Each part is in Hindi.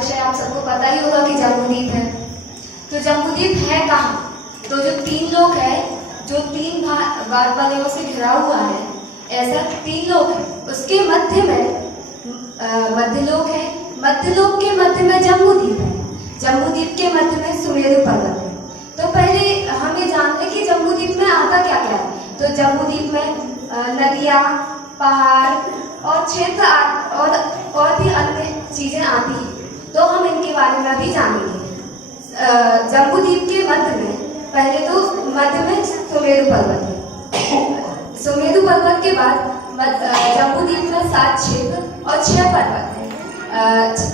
विषय आप सबको पता ही होगा कि जम्बूद्वीप है। तो जम्बूद्वीप है कहाँ? तो जो 3 लोक है, जो 3 वायुमंडलों से घिरा हुआ है, ऐसा 3 लोक है, उसके मध्य में मध्यलोक है। मध्यलोक के मध्य में जम्बूद्वीप है। जम्बूद्वीप के मध्य में सुमेरु पर्वत है। तो पहले हम ये जानते हैं कि जम्बूद्वीप में आता क्या क्या है। तो जम्बूद्वीप में नदियाँ, पहाड़ और क्षेत्र और भी अन्य चीजें आती हैं। तो हम इनके बारे में भी जानेंगे। जम्बूद्वीप के मध्य में पहले तो मध्य में सुमेरु पर्वत है। सुमेरु पर्वत के बाद जम्बूद्वीप में 7 क्षेत्र और 6 पर्वत है।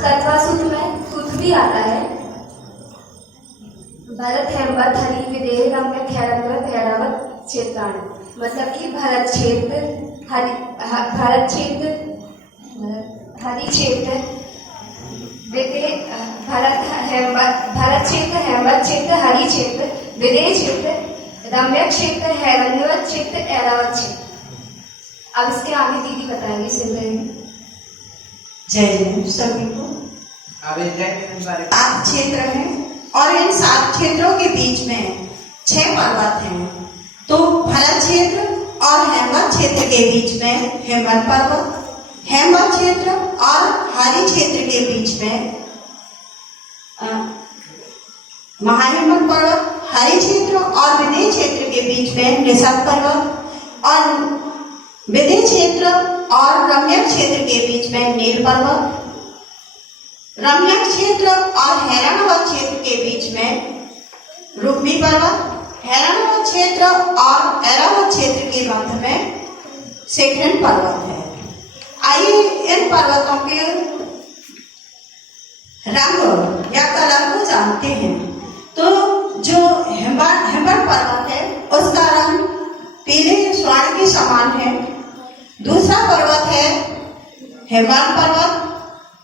तत्वासूत्र में सूत्र भी आता है, भरत हेमवत हरि विदेह रम्य थैरंगवत ऐरावत क्षेत्राणि, मतलब कि भरत क्षेत्र, हरि क्षेत्र, हेमवत क्षेत्र, हरि क्षेत्र, विदेह क्षेत्र, रम्य क्षेत्र, हैरण्यवत क्षेत्र, ऐरावत क्षेत्र। अब इसके आगे दीदी बताएंगे। सुन रहे हैं। जय सभी को। 7 क्षेत्र हैं और इन 7 क्षेत्रों के बीच में 6 पर्वत हैं। तो भरत क्षेत्र और हेमवत क्षेत्र के बीच में हेमवत पर्वत, हेमवत क्षेत्र और हरि क्षेत्र के बीच में महाहेमवत पर्वत, हरि क्षेत्र और विदेह क्षेत्र के बीच में निषद पर्वत और विदेह क्षेत्र और रम्यक क्षेत्र के बीच में नील पर्वत, रम्यक क्षेत्र और हैरानवत क्षेत्र के बीच में रुक्मी पर्वत, हैरानवत क्षेत्र और ऐरावत क्षेत्र के मध्य में शिखरिन पर्वत है। आइए इन पर्वतों के रंग या कलर को जानते हैं। तो जो हेमवत पर्वत है उसका रंग पीले स्वर्ण के समान है। दूसरा पर्वत है हेमवत पर्वत,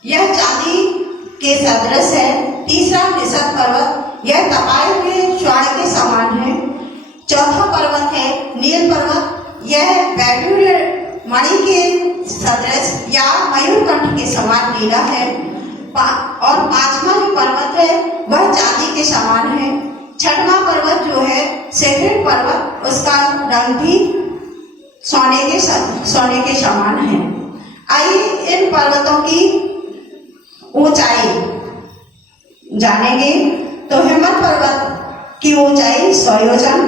यह चांदी के सदृश है। तीसरा निषद पर्वत, यह तपाए हुए स्वर्ण के समान है। चौथा पर्वत है नील पर्वत, यह वैडूर्य मणि के सदृश या मयूरकंठ के समान नीला है। और 5वां जो पर्वत है वह चांदी के समान है। 6वां पर्वत जो है शिखरिन पर्वत, उसका रंग भी सोने के समान है। आइए इन पर्वतों की ऊंचाई जानेंगे। तो हेमवत पर्वत की ऊंचाई 100 योजन,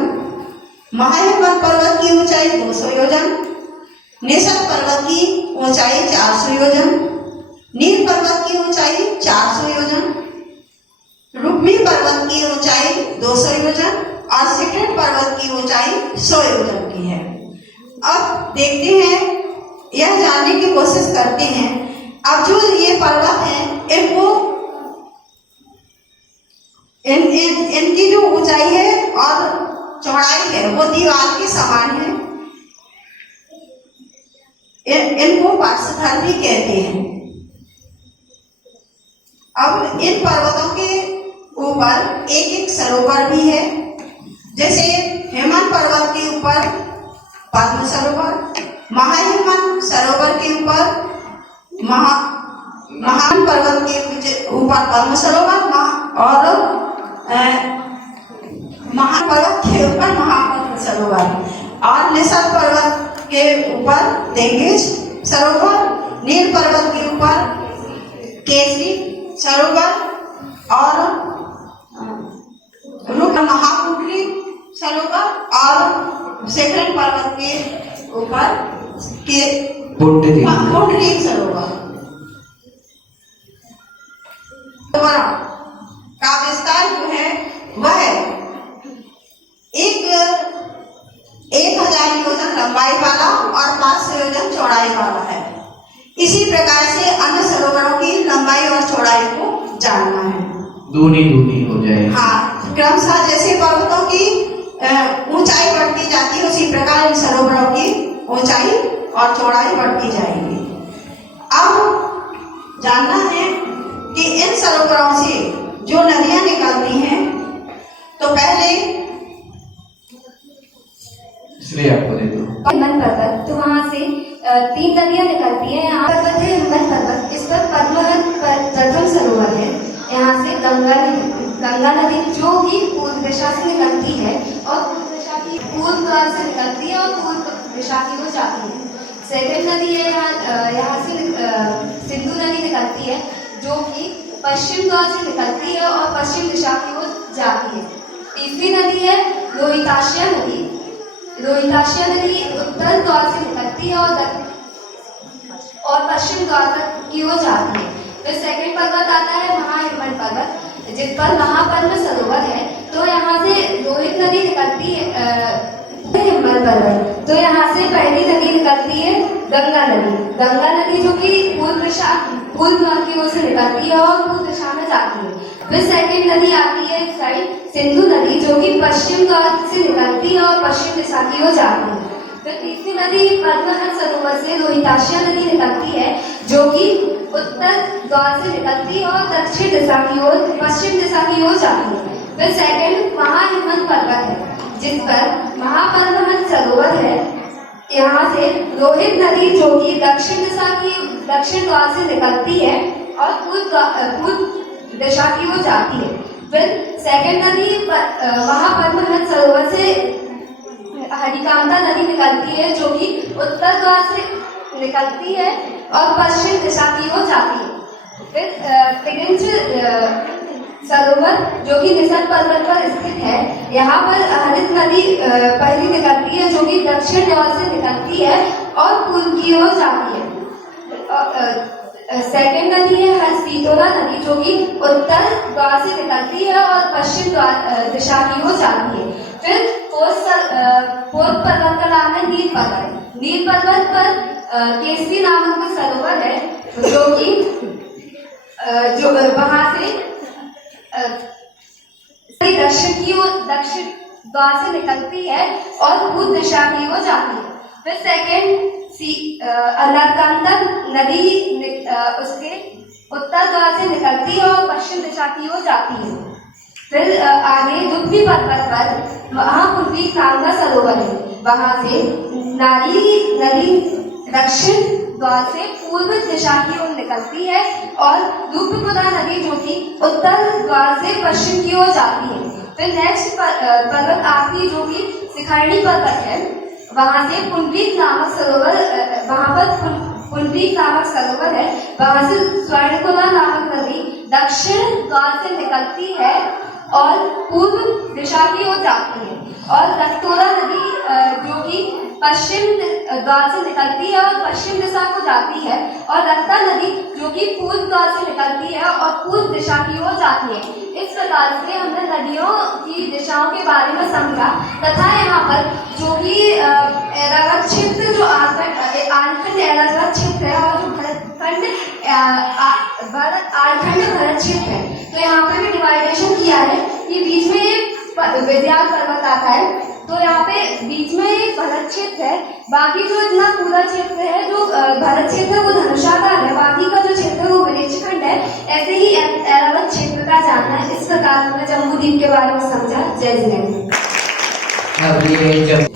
महाहेमवत पर्वत की ऊंचाई 200 योजन, निषद पर्वत की ऊंचाई 400 योजन, नील पर्वत की ऊंचाई 400 योजन, रुक्मी पर्वत की ऊंचाई 200 योजन और शिखरिन पर्वत की ऊंचाई 100 योजन की है। अब देखते हैं, यह जानने की कोशिश करते हैं। अब जो ये पर्वत हैं इनको इनकी जो ऊंचाई है और चौड़ाई है वो दीवार के समान है। इनको पार्श्वधर भी कहते हैं। अब इन पर्वतों के ऊपर एक सरोवर भी है। जैसे हेमवत पर्वत के ऊपर पद्म सरोवर, महाहेमवत सरोवर के ऊपर महान पर्वत के ऊपर पद्म सरोवर और महान पर्वत के ऊपर महापद्म सरोवर और निषद पर्वत के ऊपर देंगेज सरोवर, नील पर्वत के ऊपर केसरी सरोवर और महाकुंडली सरोवर और शिखरिन पर्वत के ऊपर के पुंडरीक सरोवर। का विस्तार जो है वह 1000 योजन लंबाई वाला और 500 योजन चौड़ाई वाला है। इसी प्रकार से अन्य सरोवरों की लंबाई और चौड़ाई को जानना है। दूनी हो जाए। हाँ, क्रमशः जैसे पर्वतों की ऊंचाई बढ़ती जाती है उसी प्रकार इन सरोवरों की ऊंचाई और चौड़ाई बढ़ती जाएगी। अब जानना है कि इन सरोवरों से जो नदियां निकलती हैं, तो पहले इसलिए आपको दे दो हेमवत पर्वत, तो वहाँ से 3 नदियां निकलती हैं। यहाँ पर्वत है हेमवत पर्वत, इस पर पद्मवत प्रथम सरोवर है। नदी जो कि पूर्व दिशा से निकलती है और पूर्व दिशा की पूर्व द्वार से निकलती है और पूर्व दिशा की ओर जाती है। सेकंड नदी है यहाँ से सिंधु नदी निकलती है जो कि पश्चिम द्वार से निकलती है और पश्चिम दिशा की ओर जाती है। तीसरी नदी है रोहिताशिया नदी। रोहिताशिया नदी उत्तर द्वार से निकलती है और पश्चिम द्वार तक की ओर जाती है। फिर सेकंड पर्वत आता है महाहिमवंत पर्वत, जिस पर महापर्व सरोवर है। तो यहाँ से रोहित नदी निकलती है हिमवंत पर्वत। तो यहाँ से पहली नदी निकलती है गंगा नदी। गंगा नदी जो कि पूर्व द्वार की ओर से निकलती है और पूर्व दिशा में जाती है। फिर सेकंड नदी आती है इस साइड सिंधु नदी जो कि पश्चिम द्वार से निकलती है और पश्चिम दिशा की ओर जाती है। फिर तीसरी नदी पद्मनाभ सरोवर से रोहिताशिया नदी निकलती है जो कि उत्तर द्वार से निकलती है और दक्षिण दिशा की ओर पश्चिम दिशा की ओर जाती है। फिर सेकंड महाहिमवंत पर्वत है जिस पर महापद्मनाभ सरोवर है। यहाँ से रोहित नदी जो कि दक्षिण द्वार से निकलती है और पूर्व दिशा की ओर जाती है। फिर सेकंड नदी महापद्मनाभ सरोवर से हरिकांता नदी निकलती है जो कि उत्तर द्वार से निकलती है और पश्चिम दिशा की ओर जाती है। फिर तिरिंज सरोवर जो कि निसर्ग पर्वत पर स्थित है। यहाँ पर हरित नदी पहली निकलती है जो कि दक्षिण द्वार से निकलती है और पूर्व की ओर जाती है। सेकंड नदी है हरस्पीतोला नदी जो कि उत्तर द्वार से निकलती है और पश्चिम दिशा की ओर जाती है। फिर फोर्थ पर्वत का नाम है नील पर्वत। नील पर्वत पर केसरी नामक सरोवर है जो कि वहां से दक्षिण द्वार से निकलती है और पूर्व दिशा की ओर जाती है। फिर सेकंड अलकनंदा नदी उसके उत्तर द्वार से निकलती है और पश्चिम दिशा की ओर जाती है। फिर आगे दुग्धी पर्वत पर महापुरवी नाम का सरोवर है। वहां से नारी नदी दक्षिण द्वार से पूर्व दिशा की ओर निकलती है और रूपपुरा नदी जो कि उत्तर द्वार से पश्चिम की ओर जाती है। फिर नेक्स्ट पर्वत आखिरी जो कि शिखरणी पर्वत है। वहां से पुंडरीक नामक सरोवर है। वहां से स्वर्णकुला नामक नदी दक्षिण द्वार से निकलती है और पूर्व दिशा की ओर जाती है। और रक्तोरा नदी जो कि पश्चिम द्वार से निकलती है और पश्चिम दिशा को जाती है। और रक्ता नदी जो कि पूर्व द्वार से निकलती है और पूर्व दिशा की ओर जाती है। इस प्रकार से हमने नदियों की दिशाओं के बारे में समझा तथा यहाँ पर जो भी एरावत क्षेत्र जो आरखंड एरावत क्षेत्र है और जो भरतखंड भरत क्षेत्र है। तो यहाँ पे भी डिवाइडेशन किया है कि बीच में विद्याल पर्वत आता है। तो यहाँ पे बीच में एक भरत क्षेत्र है। बाकी जो इतना पूरा क्षेत्र है जो भरत क्षेत्र है वो धनुषाकार है। बाकी का जो क्षेत्र है वो विलेचखंड है। ऐसे ही एरावत क्षेत्र का जानना है। इस प्रकार हमने जम्बूद्वीप के बारे में समझा। जय जिनेन्द्र। अब ये जब